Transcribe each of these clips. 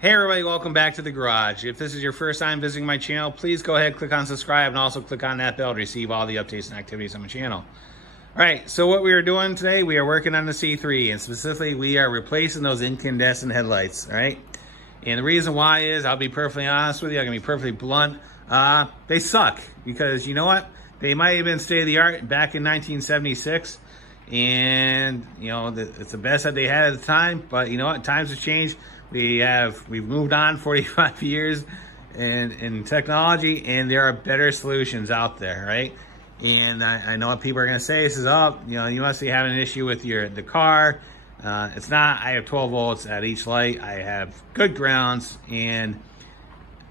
Hey everybody, welcome back to the garage. If this is your first time visiting my channel, please go ahead, click on subscribe, and also click on that bell to receive all the updates and activities on my channel. All right, so what we are doing today, we are working on the C3, and specifically we are replacing those incandescent headlights, all right? And the reason why is, I'll be perfectly honest with you, I'm gonna be perfectly blunt, they suck. Because you know what? They might have been state-of-the-art back in 1976, and you know, it's the best that they had at the time, but you know what, times have changed. We've moved on 45 years in technology, and there are better solutions out there, right? And I know what people are gonna say. This is up, you know, you must be having an issue with the car. It's not. I have 12 volts at each light. I have good grounds, and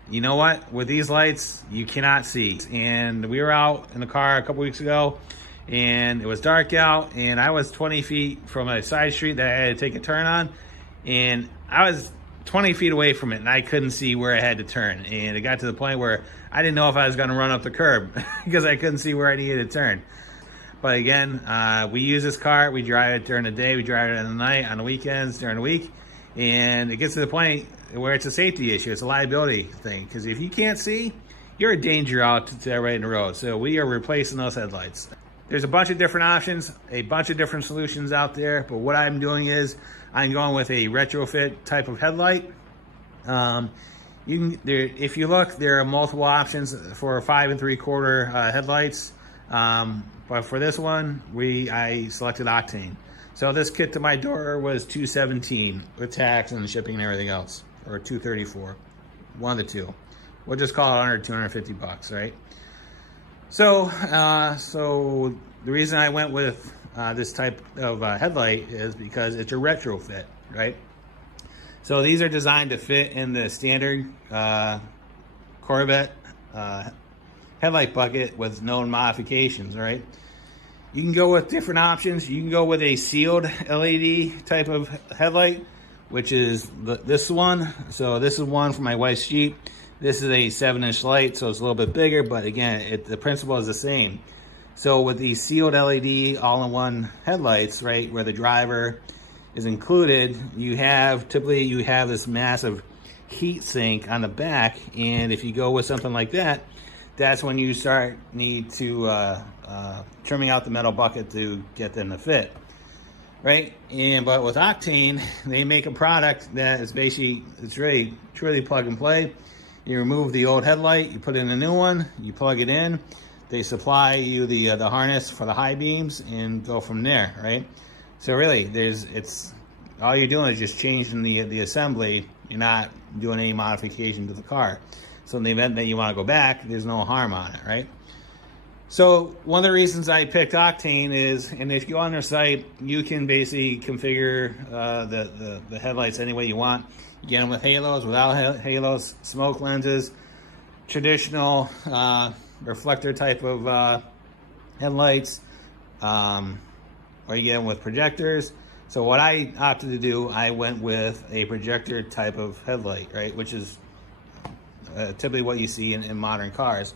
you know what? With these lights, you cannot see. And we were out in the car a couple weeks ago, and it was dark out, and I was 20 feet from a side street that I had to take a turn on, and I was 20 feet away from it, and I couldn't see where I had to turn. And it got to the point where I didn't know if I was gonna run up the curb because I couldn't see where I needed to turn. But again, we use this car, we drive it during the day, we drive it in the night, on the weekends, during the week, and it gets to the point where it's a safety issue, it's a liability thing, because if you can't see, you're a danger out to everybody in the road. So we are replacing those headlights. There's a bunch of different options, a bunch of different solutions out there, but what I'm doing is I'm going with a retrofit type of headlight. If you look, there are multiple options for 5 3/4 headlights, but for this one, I selected Octane. So this kit to my door was $217 with tax and shipping and everything else, or $234, one of the two. We'll just call it under 250 bucks, right? So, so the reason I went with this type of headlight is because it's a retrofit, right? So these are designed to fit in the standard Corvette headlight bucket with known modifications, right? You can go with different options. You can go with a sealed LED type of headlight, which is this one. So this is one for my wife's Jeep. This is a 7-inch light, so it's a little bit bigger, but again, the principle is the same. So with these sealed LED all-in-one headlights, right, where the driver is included, typically you have this massive heat sink on the back, and if you go with something like that, that's when you need to trimming out the metal bucket to get them to fit, right? But with Octane, they make a product that is basically, it's really truly plug and play. You remove the old headlight, you put in a new one, you plug it in, they supply you the harness for the high beams, and go from there, right? So really, all you're doing is just changing the assembly. You're not doing any modification to the car. So in the event that you want to go back, there's no harm on it, right? So one of the reasons I picked Octane is, and if you go on their site, you can basically configure the headlights any way you want. You get them with halos, without halos, smoke lenses, traditional reflector type of headlights, or you get them with projectors. So what I opted to do, I went with a projector type of headlight, right? Which is typically what you see in modern cars.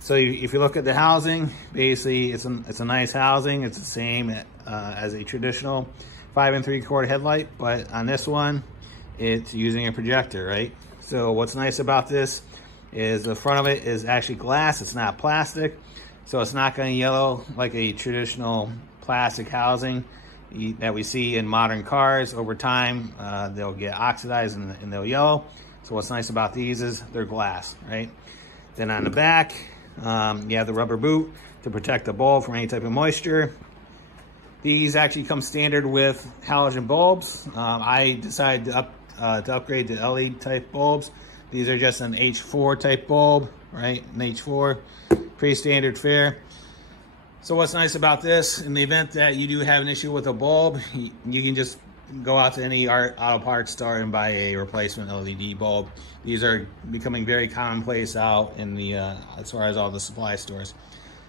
So if you look at the housing, basically it's a nice housing. It's the same as a traditional 5 3/4 headlight, but on this one, it's using a projector, right? So what's nice about this is the front of it is actually glass. It's not plastic, so it's not going to yellow like a traditional plastic housing that we see in modern cars. Over time, they'll get oxidized and they'll yellow. So what's nice about these is they're glass, right? Then on the back, you have the rubber boot to protect the bulb from any type of moisture. These actually come standard with halogen bulbs. I decided to upgrade to LED type bulbs. These are just an H4 type bulb, right? An H4, pretty standard fare. So what's nice about this, in the event that you do have an issue with a bulb, you can just go out to any auto parts store and buy a replacement LED bulb. These are becoming very commonplace out in the as far as all the supply stores.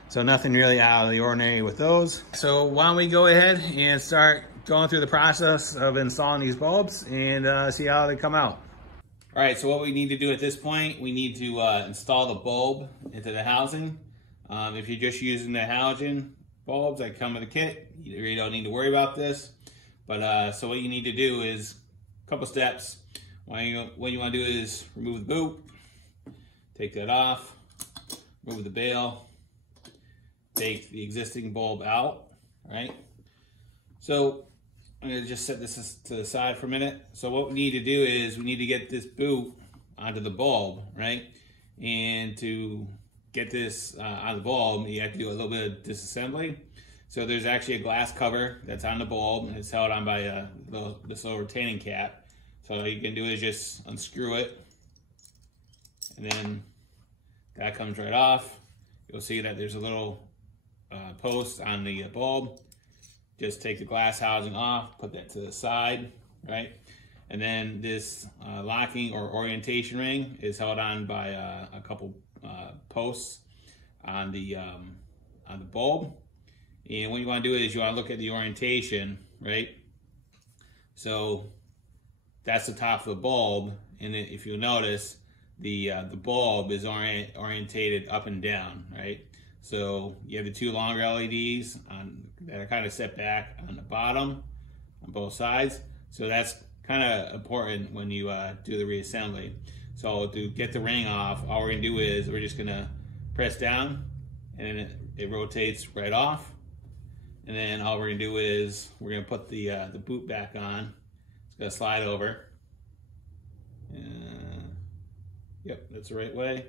So nothing really out of the ordinary with those. So why don't we go ahead and start going through the process of installing these bulbs and see how they come out. All right, so what we need to do at this point, we need to install the bulb into the housing. If you're just using the halogen bulbs that come with the kit, you really don't need to worry about this. But so what you need to do is a couple steps. what you want to do is remove the boot, take that off, remove the bail, take the existing bulb out, right? So I'm going to just set this to the side for a minute. So what we need to do is we need to get this boot onto the bulb, right? And to get this on the bulb, you have to do a little bit of disassembly. So there's actually a glass cover that's on the bulb, and it's held on by this little retaining cap. So all you can do is just unscrew it, and then that comes right off. You'll see that there's a little post on the bulb. Just take the glass housing off, put that to the side, right? And then this locking or orientation ring is held on by a couple posts on the bulb. And what you want to do is you want to look at the orientation, right? So that's the top of the bulb, and then if you notice, the bulb is orientated up and down, right? So you have the two longer LEDs that are kind of set back on the bottom on both sides. So that's kind of important when you do the reassembly. So to get the ring off, all we're gonna do is we're just gonna press down, and it rotates right off. And then all we're gonna do is we're gonna put the boot back on. It's gonna slide over. Yep, that's the right way.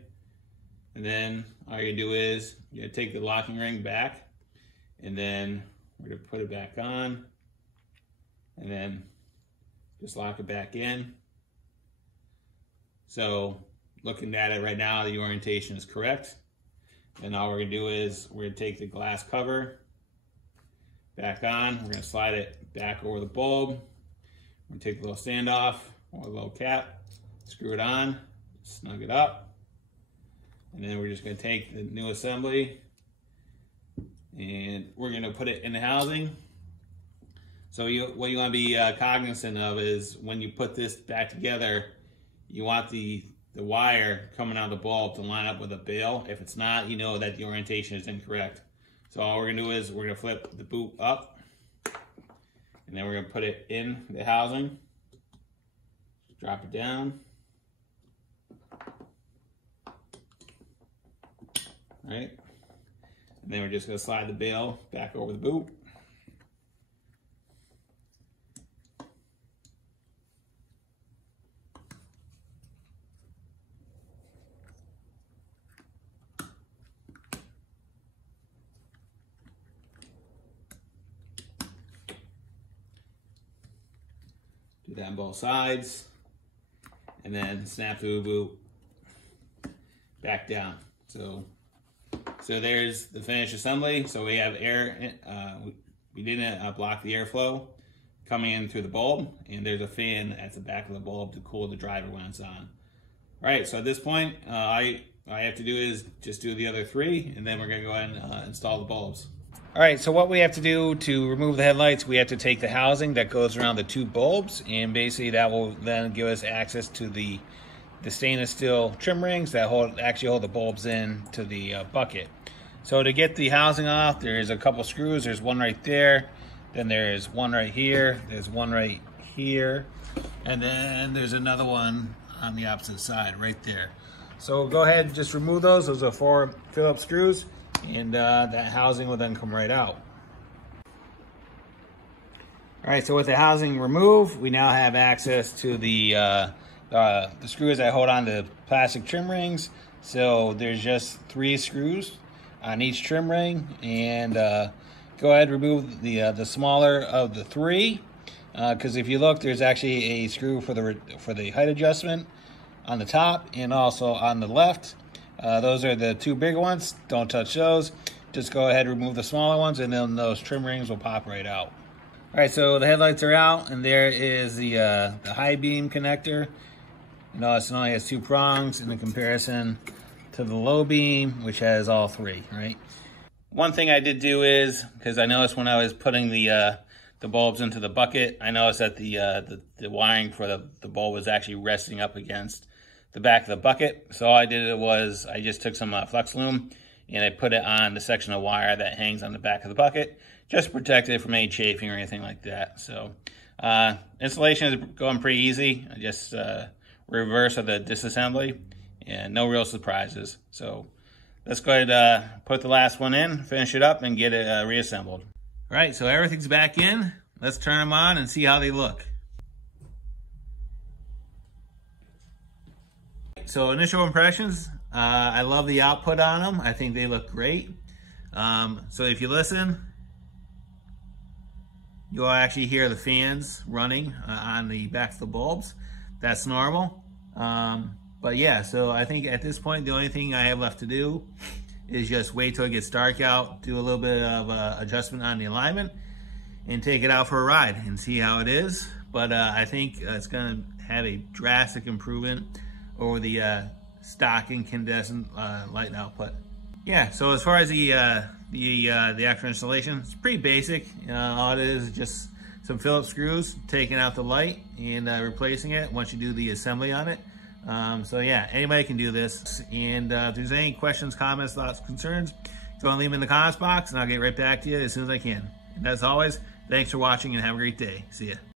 And then all you're gonna do is you're gonna take the locking ring back, and then we're gonna put it back on, and then just lock it back in. So looking at it right now, the orientation is correct. And all we're gonna do is we're gonna take the glass cover back on. We're gonna slide it back over the bulb. We're gonna take the little standoff or the little cap, screw it on, snug it up. And then we're just gonna take the new assembly and we're gonna put it in the housing. So what you wanna be cognizant of is when you put this back together, you want the wire coming out of the bulb to line up with a bail. If it's not, you know that the orientation is incorrect. So all we're gonna do is we're gonna flip the boot up, and then we're gonna put it in the housing. Drop it down. All right. And then we're just gonna slide the bail back over the boot. Do that on both sides, and then snap the boot back down. So there's the finished assembly. So we have air, we didn't block the airflow coming in through the bulb, and there's a fan at the back of the bulb to cool the driver when it's on. All right, so at this point, all I have to do is just do the other three, and then we're gonna go ahead and install the bulbs. All right, so what we have to do to remove the headlights, we have to take the housing that goes around the two bulbs, and basically that will then give us access to the stainless steel trim rings that actually hold the bulbs in to the bucket. So to get the housing off, there's a couple screws. There's one right there, then there's one right here, there's one right here, and then there's another one on the opposite side right there. So go ahead and just remove those. Those are 4 Phillips screws, and that housing will then come right out. All right, so with the housing removed, we now have access to the screws that hold on to plastic trim rings. So there's just 3 screws on each trim ring, and go ahead and remove the smaller of the 3, because if you look, there's actually a screw for the height adjustment on the top and also on the left. Those are the 2 bigger ones. Don't touch those. Just go ahead and remove the smaller ones, and then those trim rings will pop right out. All right, so the headlights are out, and there is the high beam connector. You notice it only has 2 prongs in comparison to the low beam, which has all 3, right? One thing I did do is, because I noticed when I was putting the bulbs into the bucket, I noticed that the wiring for the bulb was actually resting up against the back of the bucket. So all I did was I just took some flex loom and I put it on the section of wire that hangs on the back of the bucket, just to protect it from any chafing or anything like that. So Installation is going pretty easy. Just reverse of the disassembly and no real surprises. So let's go ahead and put the last one in, finish it up, and get it reassembled. All right, so everything's back in. Let's turn them on and see how they look. So initial impressions, I love the output on them. I think they look great. So if you listen, you'll actually hear the fans running on the back of the bulbs. That's normal. But yeah, so I think at this point, the only thing I have left to do is just wait till it gets dark out, do a little bit of adjustment on the alignment, and take it out for a ride and see how it is. But I think it's gonna have a drastic improvement over the stock incandescent light output. Yeah, so as far as the actual installation, it's pretty basic. All it is just some Phillips screws, taking out the light and replacing it once you do the assembly on it. So yeah, anybody can do this. And if there's any questions, comments, thoughts, concerns, go and leave them in the comments box and I'll get right back to you as soon as I can. And as always, thanks for watching and have a great day. See ya.